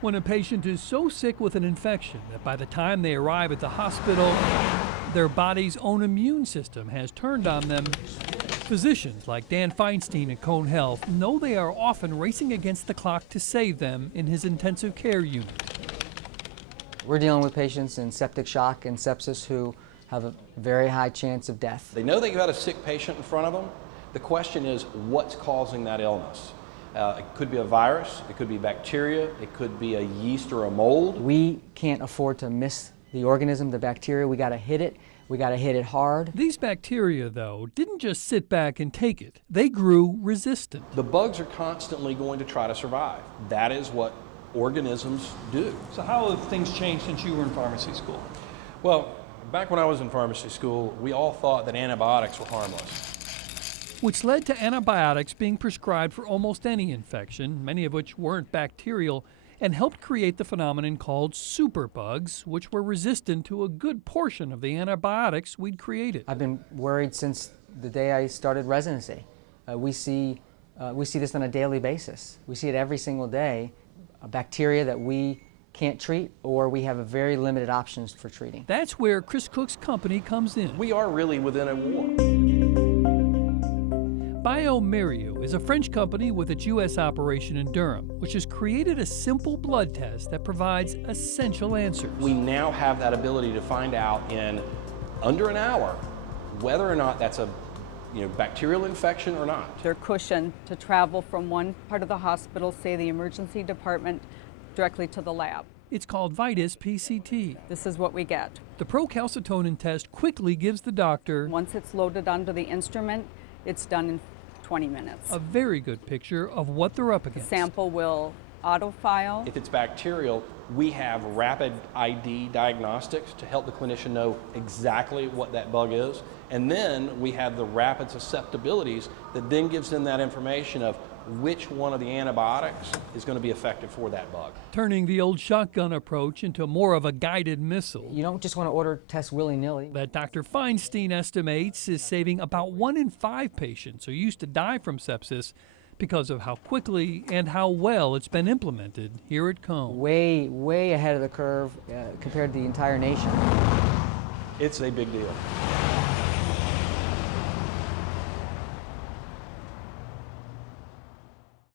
When a patient is so sick with an infection that by the time they arrive at the hospital, their body's own immune system has turned on them, physicians like Dan Feinstein at Cone Health know they are often racing against the clock to save them in his intensive care unit. We're dealing with patients in septic shock and sepsis who have a very high chance of death. They know they've got a sick patient in front of them. The question is, what's causing that illness? It could be a virus, it could be bacteria, it could be a yeast or a mold. We can't afford to miss the organism, the bacteria. We gotta hit it. We gotta hit it hard. These bacteria, though, didn't just sit back and take it. They grew resistant. The bugs are constantly going to try to survive. That is what organisms do. So how have things changed since you were in pharmacy school? Well, back when I was in pharmacy school, we all thought that antibiotics were harmless. Which led to antibiotics being prescribed for almost any infection, many of which weren't bacterial, and helped create the phenomenon called superbugs, which were resistant to a good portion of the antibiotics we'd created. I've been worried since the day I started residency. We see this on a daily basis. We see it every single day, a bacteria that we can't treat or we have a very limited options for treating. That's where Chris Cook's company comes in. We are really within a war. bioMérieux is a French company with its U.S. operation in Durham, which has created a simple blood test that provides essential answers. We now have that ability to find out in under an hour whether or not that's a bacterial infection or not. They're cushioned to travel from one part of the hospital, say the emergency department, directly to the lab. It's called Vitis PCT. This is what we get. The procalcitonin test quickly gives the doctor, Once it's loaded onto the instrument, it's done in 20 minutes. a very good picture of what they're up The against. sample will autofile. If it's bacterial, we have rapid ID diagnostics to help the clinician know exactly what that bug is. And then we have the rapid susceptibilities that then gives them that information of which one of the antibiotics is going to be effective for that bug. Turning the old shotgun approach into more of a guided missile You don't just want to order tests willy-nilly. that Dr. Feinstein estimates is saving about 1 in 5 patients who used to die from sepsis because of how quickly and how well it's been implemented here at Cone. Way, way ahead of the curve compared to the entire nation. It's a big deal.